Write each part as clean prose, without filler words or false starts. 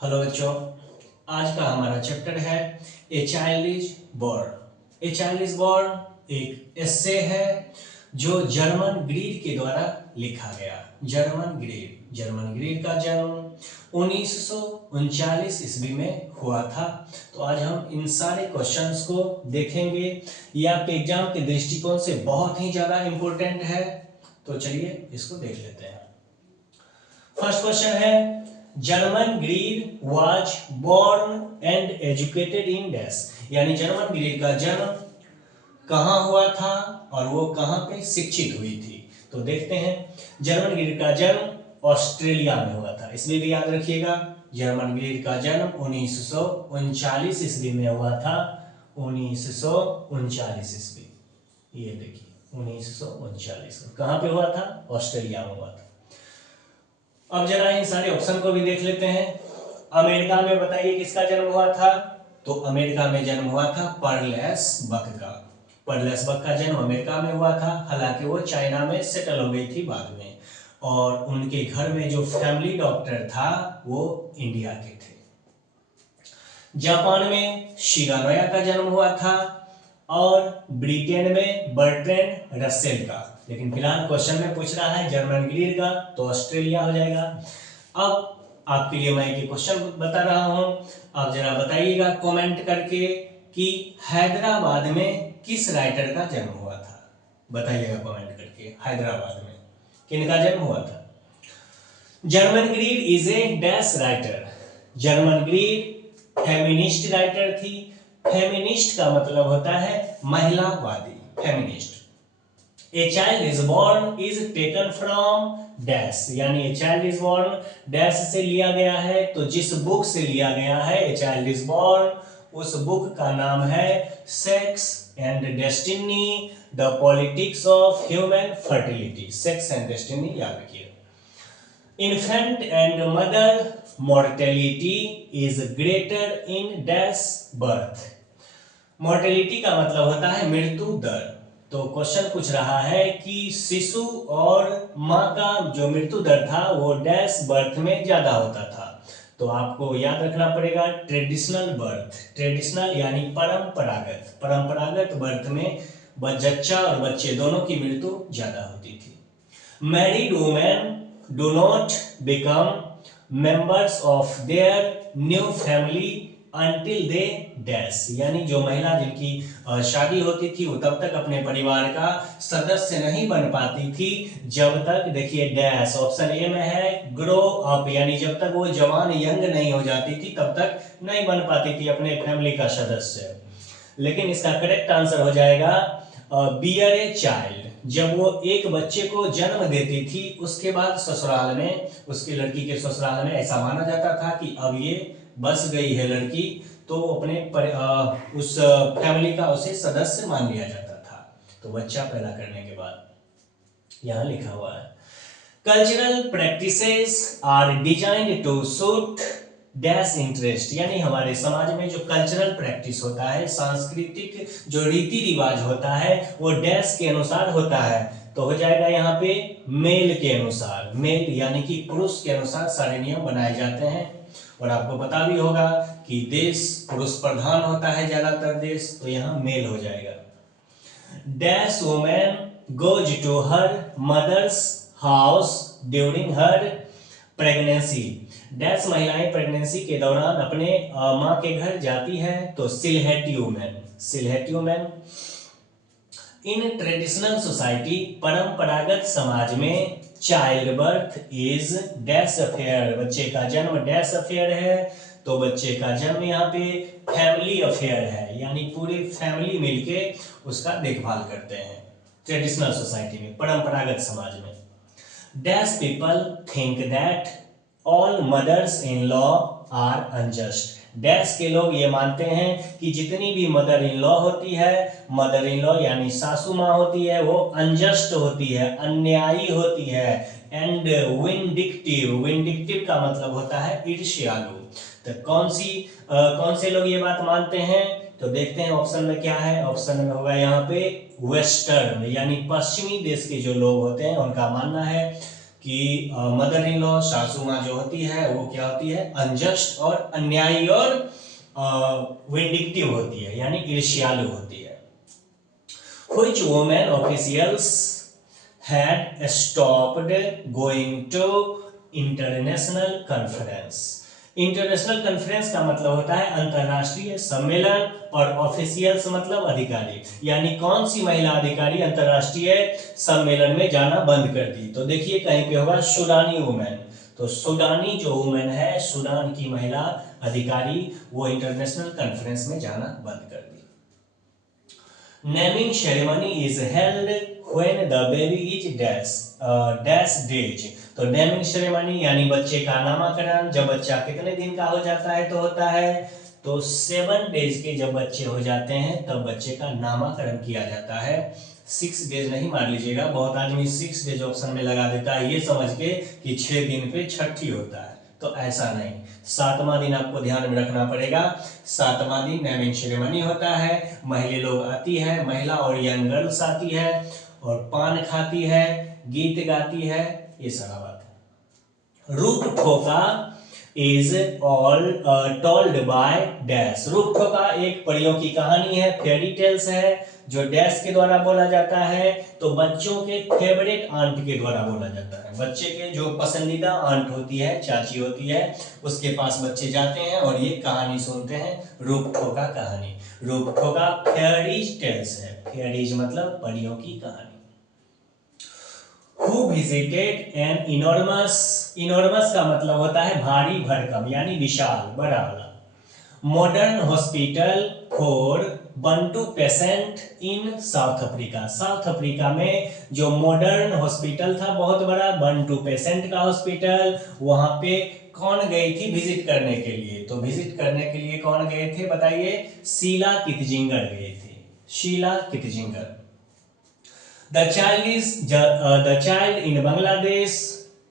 Hello बच्चों, आज का हमारा चैप्टर है ए child is born. A child is born एक एस्से है जो जर्मन ग्रीड के द्वारा लिखा गया। जर्मन ग्रीड का जन्म 1939 ईस्वी में हुआ था। तो आज हम इन सारे क्वेश्चंस को देखेंगे। ये आपके एग्जाम के दृष्टिकोण से बहुत ही ज्यादा इंपॉर्टेंट है। तो चलिए इसको देख लेते हैं। फर्स्ट क्वेश्चन है, Germaine Greer was born and educated in dash, यानी जर्मन ग्रीड का जन्म कहाँ हुआ था और वो कहाँ पे शिक्षित हुई थी। तो देखते हैं, जर्मन ग्रीड का जन्म ऑस्ट्रेलिया में हुआ था। इसमें भी याद रखिएगा, जर्मन ग्रीड का जन्म 1939 ईस्वी में हुआ था। 1939 ईस्वी, ये देखिए 1939 कहाँ पे हुआ था? ऑस्ट्रेलिया में हुआ था। अब जरा इन सारे ऑप्शन को भी देख लेते हैं। अमेरिका में बताइए किसका जन्म हुआ था? तो अमेरिका में जन्म हुआ था पर्लेस बक का। पर्लेस बक का जन्म अमेरिका में हुआ था, हालांकि वो चाइना में सेटल हो गई थी बाद में, और उनके घर में जो फैमिली डॉक्टर था वो इंडिया के थे। जापान में शिगानोया का जन्म हुआ था, और ब्रिटेन में बर्ट्रैंड रसेल का। लेकिन फिलहाल क्वेश्चन में पूछ रहा है जर्मन ग्रीड का, तो ऑस्ट्रेलिया हो जाएगा। अब आपके लिए मैं एक क्वेश्चन बता रहा हूं, आप जरा बताइएगा कमेंट करके कि हैदराबाद में किस राइटर का जन्म हुआ था। बताइएगा कमेंट करके, हैदराबाद में किनका जन्म हुआ था। Germaine Greer is a dash writer. Germaine Greer feminist writer थी। फेमिनिस्ट का मतलब होता है महिलावादी, feminist. A child is born is taken from dash, यानी a child is born dash से लिया गया है। तो जिस बुक से लिया गया है ए चाइल्ड इज बॉर्न, उस बुक का नाम है sex and destiny, the politics of human fertility. Sex and destiny याद रखिए। Infant and mother mortality is greater in dash birth. Mortality का मतलब होता है मृत्यु दर। तो क्वेश्चन पूछ रहा है कि शिशु और माँ का जो मृत्यु दर था वो डैश बर्थ में ज्यादा होता था। तो आपको याद रखना पड़ेगा ट्रेडिशनल बर्थ। ट्रेडिशनल यानी परंपरागत, परंपरागत बर्थ में जच्चा और बच्चे दोनों की मृत्यु ज्यादा होती थी। Married women do not become members of their new family until they dash, यानी जो महिला जिनकी शादी होती थी वो तब तक अपने परिवार का सदस्य नहीं बन पाती थी जब तक, देखिए डैश ऑप्शन ए में है, ग्रो अप, यानी जब तक वो जवान यंग नहीं हो जाती थी तब तक नहीं बन पाती थी अपने फैमिली का सदस्य। लेकिन इसका करेक्ट आंसर हो जाएगा बियर ए चाइल्ड। जब वो एक बच्चे को जन्म देती थी उसके बाद ससुराल में, उसकी लड़की के ससुराल में ऐसा माना जाता था कि अब ये बस गई है लड़की, तो अपने उस फैमिली का उसे सदस्य मान लिया जाता था। तो बच्चा पैदा करने के बाद यहाँ लिखा हुआ है, cultural practices are designed to suit dash interest, यानी हमारे समाज में जो कल्चरल प्रैक्टिस होता है, सांस्कृतिक जो रीति रिवाज होता है वो डैश के अनुसार होता है। तो हो जाएगा यहाँ पे मेल के अनुसार, मेल यानी कि पुरुष के अनुसार सारे नियम बनाए जाते हैं। और आपको पता भी होगा कि देश पुरुष प्रधान होता है ज्यादातर देश, तो यहाँ मेल हो जाएगा। Dash women goes to her mother's house during her pregnancy. Dash महिलाएं प्रेगनेंसी के दौरान अपने माँ के घर जाती है। तो Sylheti women, Sylheti women. In traditional society, परंपरागत समाज में child birth is dash affair, बच्चे का जन्म डैश अफेयर है। तो बच्चे का जन्म यहाँ पे फैमिली अफेयर है, यानी पूरी फैमिली मिलके उसका देखभाल करते हैं ट्रेडिशनल सोसाइटी में, परंपरागत समाज में। Dash people think that all mothers in law are unjust. Dash के लोग ये मानते हैं कि जितनी भी मदर इन लॉ होती है, मदर इन लॉ यानी सासू माँ होती है, वो अनजस्ट होती है, अन्यायी होती है। एंड विंडिक्टिव, विंडिक्टिव का मतलब होता है ईर्ष्यालु। तो कौन से लोग ये बात मानते हैं? तो देखते हैं ऑप्शन में क्या है। ऑप्शन में होगा यहाँ पे वेस्टर्न, यानी पश्चिमी देश के जो लोग होते हैं उनका मानना है। कि मदर इन लॉ सासू माँ जो होती है वो क्या होती है, अनजस्ट और अन्यायी और विंडिक्टिव होती है, यानी ईर्ष्यालु होती है। Which women officials had stopped going to international conference? International conference का मतलब होता है अंतरराष्ट्रीय सम्मेलन, और ऑफिशियल्स मतलब अधिकारी, यानी कौन सी महिला अधिकारी अंतरराष्ट्रीय सम्मेलन में जाना बंद कर दी। तो देखिए कहीं पे होगा सूडानी वुमेन, तो सूडानी जो वुमेन है, सूडान की महिला अधिकारी, वो इंटरनेशनल कॉन्फ्रेंस में जाना बंद कर दी। Naming ceremony is held when the baby is dash days. तो नेमिंग सेरेमनी यानी बच्चे का नामकरण जब बच्चा कितने दिन का हो जाता है तो होता है, तो 7 डेज के जब बच्चे हो जाते हैं तब बच्चे का नामकरण किया जाता है। 6 डेज नहीं मान लीजिएगा, बहुत आदमी 6 डेज ऑप्शन में लगा देता है ये समझ के कि 6 दिन पे छठी होता है, तो ऐसा नहीं। 7वां दिन आपको ध्यान में रखना पड़ेगा। 7वां दिन नेमिंग सेरेमनी होता है, महिला लोग आती है, महिला और यंग गर्ल्स आती है और पान खाती है, गीत गाती है, ये सारा बात है। रूप ठोका is all told by dash. रूप ठोका एक परियों की कहानी है, फेयरी टेल्स है, जो डैश के द्वारा बोला जाता है, तो बच्चों के फेवरेट आंट के द्वारा बोला जाता है। बच्चे के जो पसंदीदा आंट होती है, चाची होती है, उसके पास बच्चे जाते हैं और ये कहानी सुनते हैं, रूप ठोका कहानी। रूप ठोका फेयरीज टेल्स है, फेयरीज मतलब परियों की कहानी। Who visited an enormous, enormous का मतलब होता है भारी भरकम, यानी विशाल, बड़ा वाला, modern hospital for Bantu patient in south Africa. South Africa में जो मॉडर्न हॉस्पिटल था बहुत बड़ा, बंटू पेशेंट का हॉस्पिटल, वहां पे कौन गई थी विजिट करने के लिए? तो विजिट करने के लिए कौन गए थे बताइए? शीला कितजिंगर गए थे, Sheila कितजिंगर। The child in Bangladesh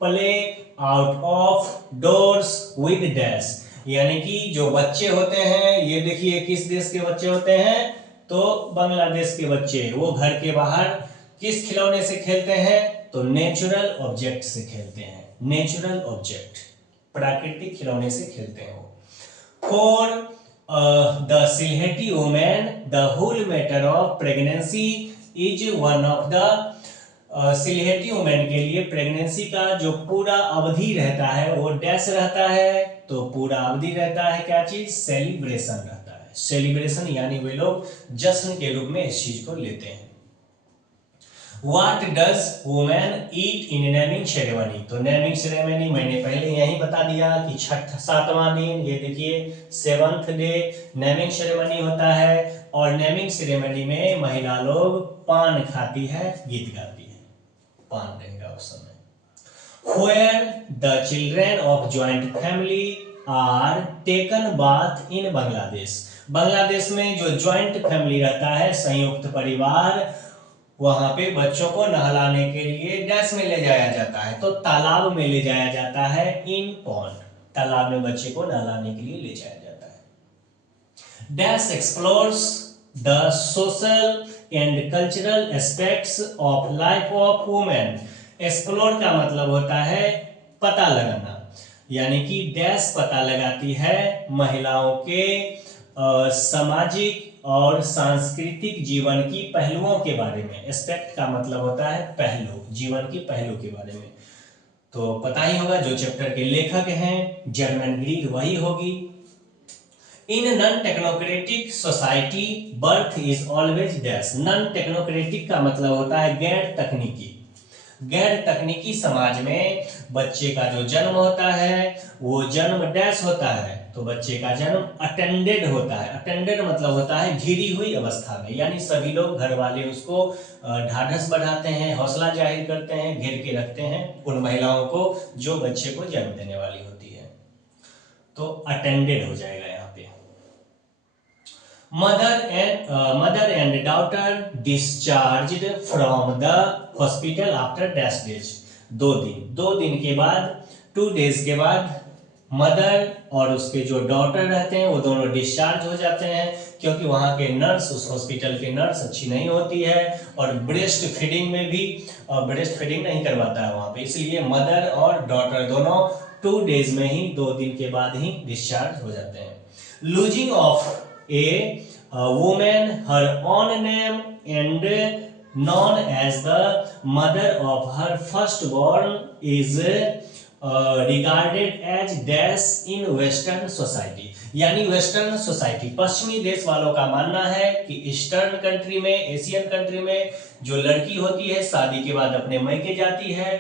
play out of doors with dash, यानी कि जो बच्चे होते हैं, ये देखिए किस देश के बच्चे होते हैं, तो बांग्लादेश के बच्चे, वो घर के बाहर किस खिलौने से खेलते हैं? तो नेचुरल ऑब्जेक्ट से खेलते हैं, नेचुरल ऑब्जेक्ट, प्राकृतिक खिलौने से खेलते हैं। For the Sylheti woman, the whole matter of pregnancy is one of the Sylheti women के लिए प्रेगनेंसी का जो पूरा अवधि रहता है वो डैश रहता है, तो पूरा अवधि रहता है क्या चीज? सेलिब्रेशन रहता है, सेलिब्रेशन, यानी वे लोग जश्न के रूप में इस चीज को लेते हैं। What does woman eat in naming ceremony? तो नेमिंग सेरेमनी मैंने पहले यही बता दिया कि 7वां दिन, ये देखिए 7th डे नेमिंग सेरेमनी होता है, और नेमिंग सेरेमनी में महिला लोग पान खाती है, गीत गाती है, पान रहेगा उस समय। Where the children of joint family are taken bath in Bangladesh. Bangladesh में जो ज्वाइंट फैमिली रहता है, संयुक्त परिवार, वहां पे बच्चों को नहलाने के लिए डैश में ले जाया जाता है, तो तालाब में ले जाया जाता है, इन पॉन्ड, तालाब में बच्चे को नहलाने के लिए ले जाया जाता है। Dash explores the social and cultural aspects of life of women. Explore का मतलब होता है पता लगाना, यानी कि डैश पता लगाती है महिलाओं के सामाजिक और सांस्कृतिक जीवन की पहलुओं के बारे में। एस्पेक्ट का मतलब होता है पहलू, जीवन की पहलू के बारे में। तो पता ही होगा जो चैप्टर के लेखक हैं जर्मन ग्रीड वही होगी। In non technocratic society birth is always dash. Non technocratic का मतलब होता है गैर तकनीकी। गैर तकनीकी समाज में बच्चे का जो जन्म होता है वो जन्म डैश होता है, तो बच्चे का जन्म अटेंडेड होता है। अटेंडेड मतलब होता है घिरी हुई अवस्था में, यानी सभी लोग घर वाले उसको ढाढ़स बढ़ाते हैं, हौसला जाहिर करते हैं, घेर के रखते हैं उन महिलाओं को जो बच्चे को जन्म देने वाली होती है, तो अटेंडेड हो जाएगा यहाँ पे। Mother and daughter discharged from the hospital after dash days. 2 दिन के बाद, 2 डेज के बाद मदर और उसके जो डॉटर रहते हैं वो दोनों डिस्चार्ज हो जाते हैं, क्योंकि वहाँ के नर्स, उस हॉस्पिटल के नर्स अच्छी नहीं होती है, और ब्रेस्ट फीडिंग में भी ब्रेस्ट फीडिंग नहीं करवाता है वहाँ पे, इसलिए मदर और डॉटर दोनों 2 डेज में ही, 2 दिन के बाद ही डिस्चार्ज हो जाते हैं। Losing of A women her own name and known as the mother of her firstborn is regarded as dash in western society। यानी वेस्टर्न सोसाइटी, पश्चिमी देश वालों का मानना है कि ईस्टर्न कंट्री में, एशियन कंट्री में जो लड़की होती है शादी के बाद अपने मायके जाती है,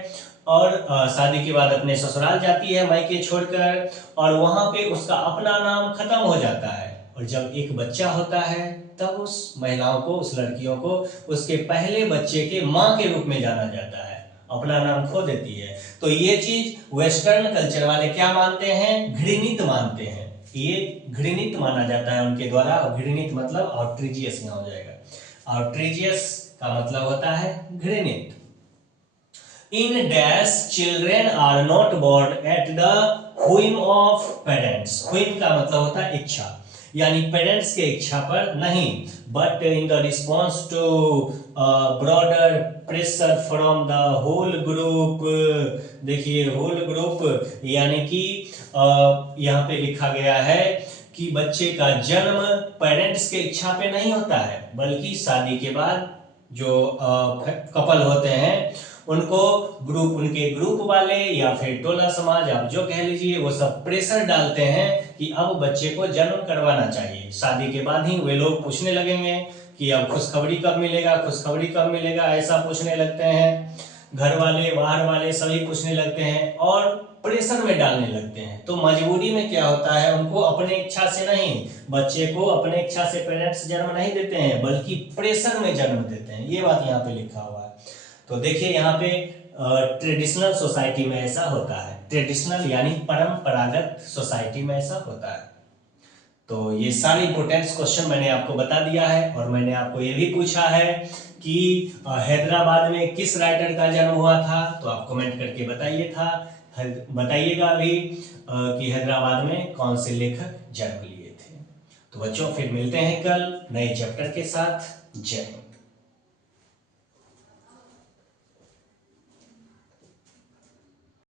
और शादी के बाद अपने ससुराल जाती है मायके छोड़कर, और वहां पे उसका अपना नाम खत्म हो जाता है, और जब एक बच्चा होता है तब उस महिलाओं को, उस लड़कियों को उसके पहले बच्चे के माँ के रूप में जाना जाता है, अपना नाम खो देती है। तो ये चीज वेस्टर्न कल्चर वाले क्या मानते हैं, घृणित मानते हैं, ये घृणित माना जाता है उनके द्वारा। घृणित मतलब आउट्रेजियस यहाँ हो जाएगा, आउट्रेजियस का मतलब होता है घृणित। In dash children are not born at the whim of parents. Whim का मतलब होता है इच्छा, यानी पेरेंट्स के इच्छा पर नहीं, but in the response to broader pressure from the whole group. देखिए होल ग्रुप, यानी कि यहाँ पे लिखा गया है कि बच्चे का जन्म पेरेंट्स के इच्छा पे नहीं होता है, बल्कि शादी के बाद जो कपल होते हैं उनको ग्रुप, उनके ग्रुप वाले या फिर टोला समाज, आप जो कह लीजिए, वो सब प्रेशर डालते हैं कि अब बच्चे को जन्म करवाना चाहिए। शादी के बाद ही वे लोग पूछने लगेंगे कि अब खुशखबरी कब मिलेगा, खुशखबरी कब मिलेगा, ऐसा पूछने लगते हैं। घर वाले, बाहर वाले सभी पूछने लगते हैं और प्रेशर में डालने लगते हैं। तो मजबूरी में क्या होता है, उनको अपने इच्छा से नहीं, बच्चे को अपने इच्छा से पेरेंट्स जन्म नहीं देते हैं, बल्कि प्रेशर में जन्म देते हैं। ये बात यहाँ पे लिखा हुआ है। तो देखिए यहाँ पे ट्रेडिशनल सोसाइटी में ऐसा होता है, ट्रेडिशनल यानी परंपरागत सोसाइटी में ऐसा होता है। तो ये सारे इंपोर्टेंट क्वेश्चन मैंने आपको बता दिया है, और मैंने आपको ये भी पूछा है कि हैदराबाद में किस राइटर का जन्म हुआ था, तो आप कमेंट करके बताइएगा अभी कि हैदराबाद में कौन से लेखक जन्म लिए थे। तो बच्चों फिर मिलते हैं कल नए चैप्टर के साथ। जय हिंद।